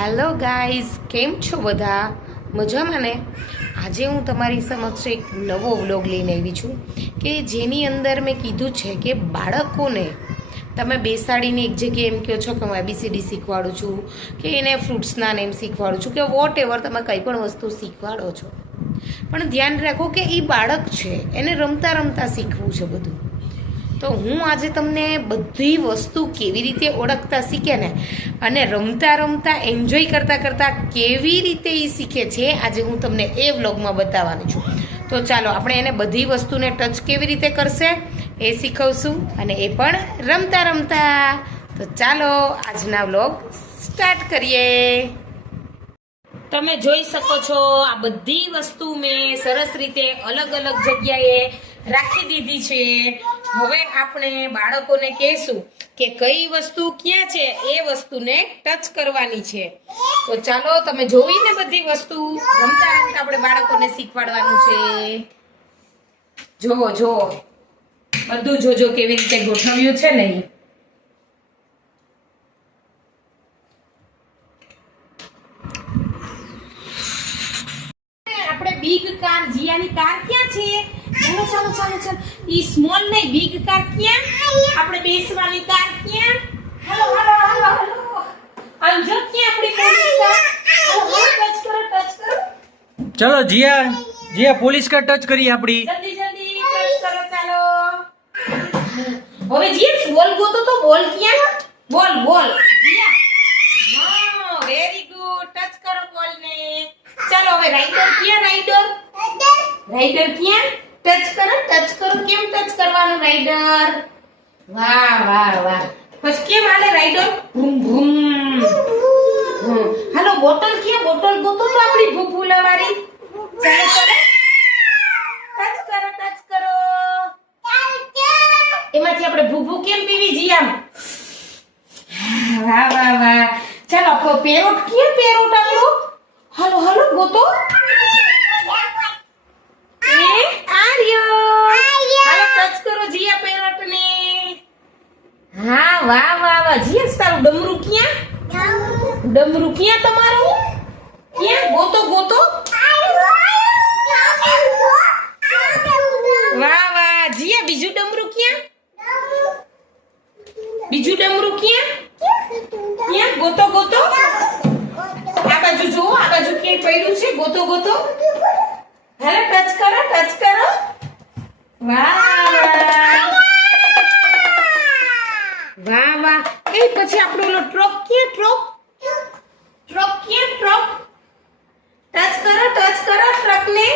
Hello guys, કેમ છો બધા? મજામાં ને? આજે હું તમારી સમક્ષ એક નવો વ્લોગ લઈને આવી છું કે જેની અંદર મેં કીધું છે કે બાળકોને તમે બેસાડીને એક જગ્યાએ એમ કહો છો કે હું ABCD શીખવાડું છું કે એને ફ્રૂટ્સના નેમ શીખવાડું છું કે વોટ એવર તમે કંઈ પણ વસ્તુ શીખવાડો છો, પણ ધ્યાન રાખો કે એ બાળક છે, એને રમતા રમતા શીખવું છે બધું. તો હું આજે તમને બધી વસ્તુ કેવી રીતે ઓળખતા શીખે ને અને રમતા રમતા એન્જોય કરતાં કરતાં કેવી રીતે એ શીખે છે આજે હું તમને એ વ્લોગમાં બતાવવાની છું. તો ચાલો આપણે એને બધી વસ્તુને ટચ કેવી રીતે કરશે એ શીખવશું અને એ પણ રમતા રમતા. તો ચાલો આજના વ્લોગ સ્ટાર્ટ કરીએ. તમે જોઈ શકો છો આ બધી વસ્તુ મેં સરસ રીતે અલગ અલગ જગ્યાએ રાખી દીધી છે. હવે આપણે બાળકોને કહેશું કે કઈ વસ્તુ ક્યાં છે એ વસ્તુને ટચ કરવાની છે. તો ચાલો તમે જોઈ ને બધી વસ્તુ રમતા રમતા આપણે બાળકોને શીખવાડવાનું છે. જોવો જોવો બધું જોજો કેવી રીતે ગોઠવ્યું છે ને. આપણે બિગ કાર, જીયાની કાર ક્યાં છે? ચાલો ચાલો ચાલો ચાલો. ઈ સ્મોલ નહીં, બિગ કાર ક્યાં? આપણે બેસવાની કાર ક્યાં? હાલો હાલો હાલો હાલો. આમ જો ક્યાં આપણી પોલીસ કાર? હાલો ટચ કરો ટચ કરો. ચલો જીયા પોલીસ કાર ટચ કરી આપડી. જલ્દી જલ્દી ટચ કરો ચાલો. હવે જીયા બોલ ગોતો તો બોલ ક્યાં? બોલ બોલ જીયા. હા વેરી ગુડ, ટચ કરો બોલ ને. ચાલો હવે રાઈડર ક્યાં? રાઈડર ક્યાં? ટચ કરો. કેમ ટચ કરવાનું રાઈડર? વાહ વાહ વાહ. પછી કેમ હાલે રાઈડર? ભૂમ ભૂમ. હાલો બોટલ ક્યાં? બોટલ ગોતો તો આપણી ભૂફૂલા વાળી. ચાલો ચાલો ટચ કરો. એમાંથી આપણે ભૂભૂ કેમ પીવી જીયા? વાહ વાહ વાહ. ચાલો આપણો પેરોટ ક્યાં? પેરોટ આપણો. હાલો હાલો ગોતો. હા વાહ વાહ વાહ. જીયા તારું ડમરું ક્યાં? ડમરું ક્યાં તમારું? ક્યાં? ગોતો ગોતો. વાહ વાહ. જીયા બીજું ડમરું ક્યાં? બીજું ડમરું ક્યાં? ક્યાં? ગોતો ગોતો. આ બાજુ જુઓ, આ બાજુ ક્યાંય પડ્યું છે? ગોતો ગોતો. હાલો ટચ કરો. વાહ વાહ વાહ. એ પછી આપણો ઓલો ટ્રક ક્યાં? ટ્રક ક્યાં? ટચ કરો ટ્રકને.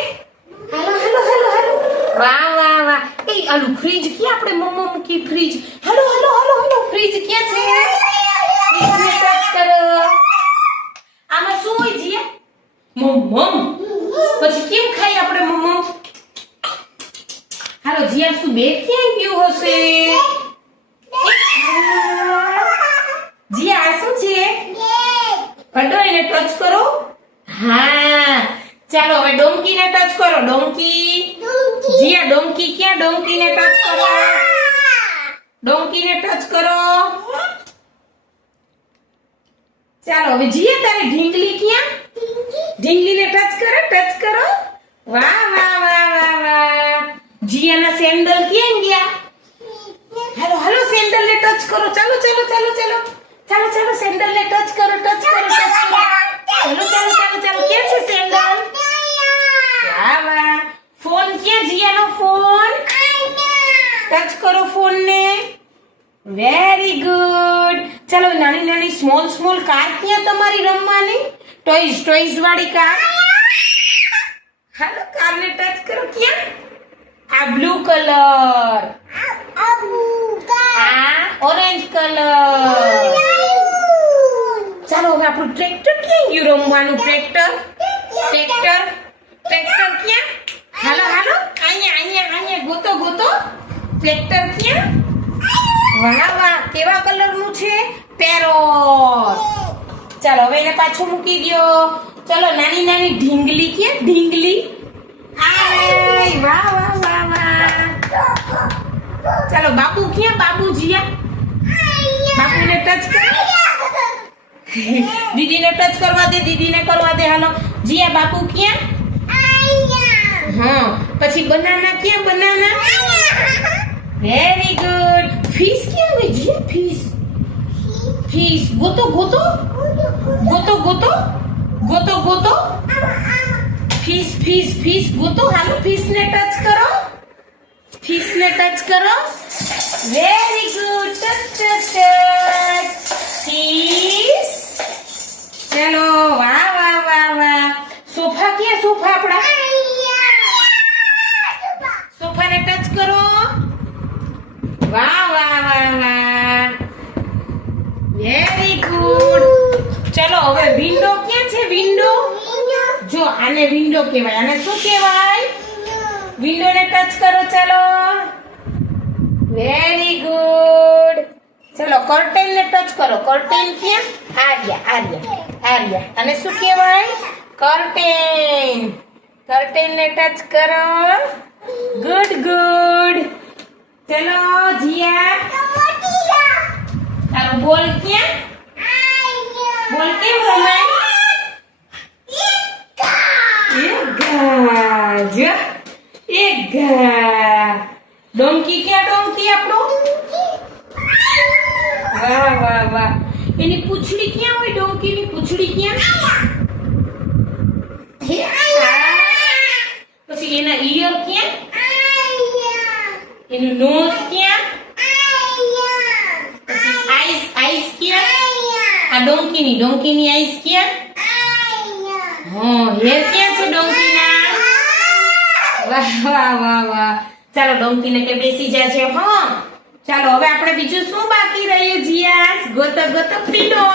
હાલો. વાહ વાહ વાહ. એ આલું ફ્રીજ ક્યાં? આપણે મમ્મા મૂકી ફ્રીજ. હાલો ફ્રીજ ક્યાં છે? ફ્રીજને ટચ કરો. આમાં શું હોય જીયા? મમ. પછી કેમ ખાઈ આપણે મમ? હાલો જીયા શું બે ક્યાં ગયું હશે? જીયા આ શું છે? કડો એને ટચ કરો. હા ચાલો હવે ડોંકીને ટચ કરો. ડોંકી જીયા ડોંકી ક્યાં? ડોંકીને ટચ કરો. ચાલો હવે જીયા તારે ઢીંગલી ક્યાં? ઢીંગલીને ટચ કરો. વાહ વાહ વાહ વાહ વાહ. જીયાના સેન્ડલ ક્યાં ગયા? હાલો સેન્ડલ ને ટચ કરો. ચાલો સેન્ડલ ને ટચ કરો. ચાલો ક્યાં છે સેન્ડલ? વાહ વાહ. ફોન ક્યાં? જીયાનો ફોન. ટચ કરો ફોન ને. Very good. ચાલો નાની સ્મોલ કાર ક્યાં તમારી રમવાની? ટોયઝ વાળી કાર. હાલો કારને ટચ કરો. ક્યાં? આ બ્લુ કલર. આ ઓરેન્જ કલર. ચાલો હવે આપણું ટ્રેક્ટર ક્યાં ગયું રમવાનું? ટ્રેક્ટર ક્યાં? હાલો અહીંયા ગોતો. ટ્રેક્ટર ક્યાં? વાહ વાહ. કેવા કલરનું છે? પેરોટ. ચાલો હવે એને પાછું મૂકી દ્યો. ચાલો નાની ઢીંગલી ક્યાં? ઢીંગલી. વાહ વાહ વાહ વાહ. ચાલો બાબુ ક્યાં? બાબુ જીયા. બાબુને ટચ કરો. દીદીને ટચ કરવા દે, દીદીને કરવા દે. હાલો જીયા બાપુ ક્યાં? હા, પછી બનાના ક્યાં? Banana very good. ફિશ ક્યાં ગઈ જીયા? ફિશ ફિશ ગોતો ગોતો ગોતો ગોતો ગોતો ગોતો ફિશ ફિશ ફિશ ગોતો. હાલો ફિશ ને ટચ કરો, ફિશ ને ટચ કરો. Very good. Touch touch fish. ચલો વાહ વાહ વાહ વાહ. સોફા ક્યાં? સોફા આપણા સોફાને ટચ કરો. વાહ વાહ વાહ વાહ. Very good. ચલો હવે વિન્ડો ક્યાં છે? વિન્ડો જો આને વિન્ડો કહેવાય. આને શું કહેવાય? વિન્ડો ને ટચ કરો. ચલો વેરી ગુડ. ચલો કર્ટેન ને ટચ કરો. કર્ટેન ક્યાં? આર્યા આર્યા આર્યા. આને શું કહેવાય? કર્ટેન. કર્ટેન ને ટચ કરો. Good good. ચલો જીયા તારો બોલ ક્યાં? બોલ કેમ રમાય? એક ઘા. ડોંકી ક્યાં? ડોંકી આપણો. વાહ વાહ વાહ. એની પૂંછડી ક્યાં હોય? ડોંકીની પૂંછડી ક્યાં? પછી એના ઈયર ક્યાં? એનું નોઝ ક્યાં? પછી આઈસ આઈસ ક્યાં? આ ડોંકીની આઈસ ક્યાં? હા, હેર ક્યાં છે ડોંકીના? વાહ વાહ વાહ વાહ. ચાલો ડોંકીને કે બેસી જાજે. હા ચાલો હવે આપણે બીજું શું બાકી રહ્યું જીયા? ગોતો ગોતો પીલો.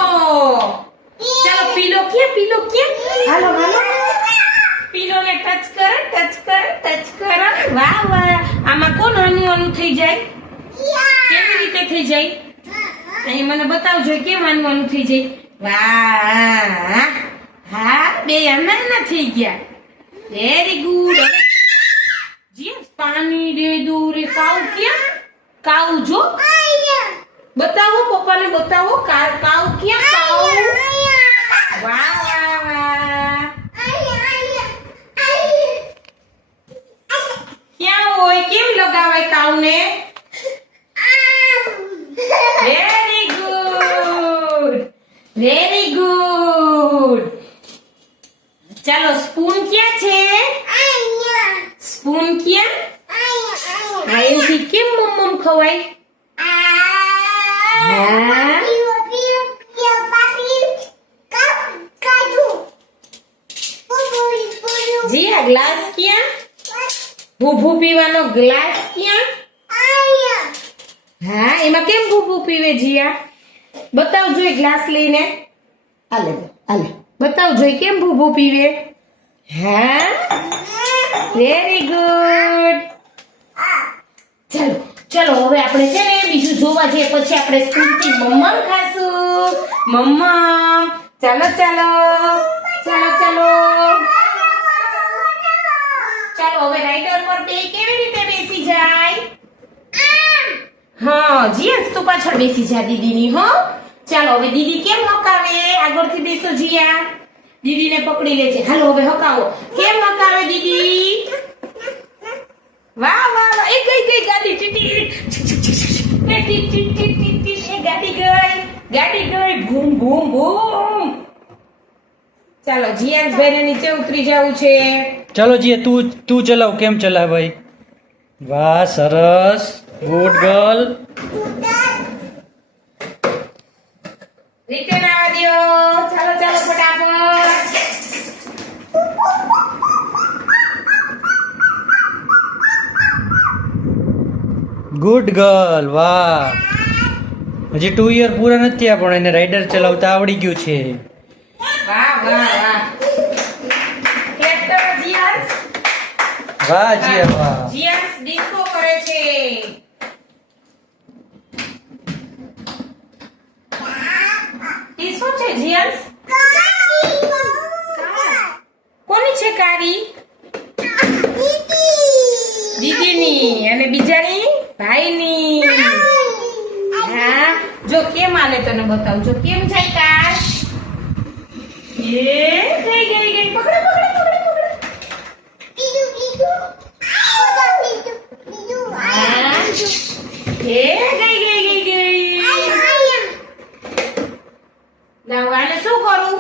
ચાલો પીલો ક્યાં? પીલો ક્યાં? હાલો હાલો પીલો ને ટચ કર ટચ કર ટચ કર. વાહ વાહ. આમાં કોણ હાનવાનું થઈ જાય? કેવી રીતે થઈ જાય? અહીં મને બતાવજો કેમ હાનવાનું થઈ જાય. વાહ હા, બે આના થઈ ગયા. Very good. જીયા પાણી દે દો રે. કાઉ ક્યાં? કાઉ જો બતાવો, પપ્પાને બતાવો. કાઉ ક્યાં? કાઉ. વાહ વાહ વાહ. ક્યાં હોય? કેમ લગાવાય કાઉને? Very good very good. ચાલો સ્પૂન ક્યાં છે? સ્પૂન ક્યાં? આ એમથી કેમ મમ ખવાય? હા જી આ ગ્લાસ ક્યાં? ભૂભૂ પીવાનો ગ્લાસ ક્યાં? હા એમાં કેમ ભૂભૂ પીવે જીયા? બતાવજો એ ગ્લાસ લઈને. આલે આલે બતાવજો કેમ ભૂભૂ પીવે. હા વેરી ગુડ. ચલો હવે આપણે છે ને બીજું જોવા જઈએ પછી આપણે સ્કૂલથી મમ્મમ ખાશું. મમ્મમ ચાલો ચાલો ચાલો ચાલો ચાલો હવે રાઈડર પર બે કેવી રીતે બેસી જાય? હા જીયા તું પાછળ બેસી જા દીદીની. હો ચાલો હવે દીદી કેમ હકાવે? આગળથી બેસો જીયા. દીદીને પકડી લેજે. હાલો હવે હકાવો. કેમ હકાવે દીદી? વાહ વાહ વાહ. એ ગઈ ગાડી. ગાડી ગઈ. બૂમ બૂમ બૂમ. ચાલો જીયાસભાઈ ને નીચે ઉતરી જવું છે. ચલો જીયા તું ચલાવ. કેમ ચલાવાય? વાહ સરસ. Good girl. રિટર્ન આવવા દ્યો. ચાલો ચાલો ફટાફટ. Good girl. વાહ. હજી 2 યર પૂરા નથી થયા પણ એને રાઈડર ચલાવતા આવડી ગયું છે. વાહ વાહ વાહ. ટ્રેક્ટર જીયાસ. વાહ જીયા વાહ. જીયાસ ડિસ્કો કરે છે. એ શું છે જીયાસ? કોની છે કારી? દીદીની. અને બીજાની? ભાઈની. હા જો કેમ આલે તને બતાવજો. કેમ જાય કાર? ગઈ ગઈ ગઈ પકડો પકડો પકડો હા. ગઈ now આને શું કરું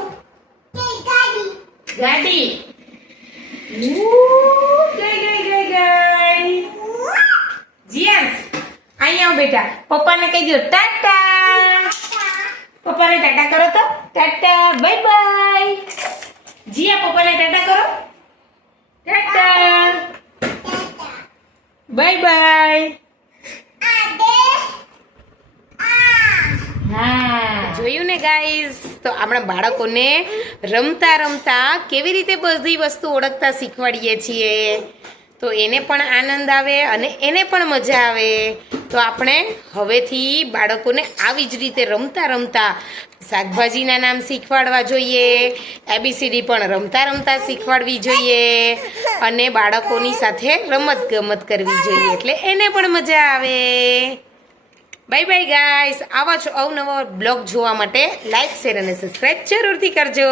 ગાડી ગઈ જીયાસ અહીંયા આવ બેટા પપ્પાને કહી દો ટાટા પપ્પાને ટાટા કરો તો ટાટા બાય બાય જીયા પપ્પાને ટાટા કરો ટાટા બાય બાય હા જોયું ને ગાઈઝ તો આપણા બાળકોને રમતા રમતા કેવી રીતે બધી વસ્તુ ઓળખતા શીખવાડીએ છીએ તો એને પણ આનંદ આવે અને એને પણ મજા આવે તો આપણે હવેથી બાળકોને આવી જ રીતે રમતા રમતા શાકભાજીના નામ શીખવાડવા જોઈએ ABCD પણ રમતા રમતા શીખવાડવી જોઈએ અને બાળકોની સાથે રમત ગમત કરવી જોઈએ એટલે એને પણ મજા આવે બાય બાય ગાઈસ આવા જ અવનવા બ્લોગ જોવા માટે લાઈક શેર અને સબસ્ક્રાઈબ જરૂરથી કરજો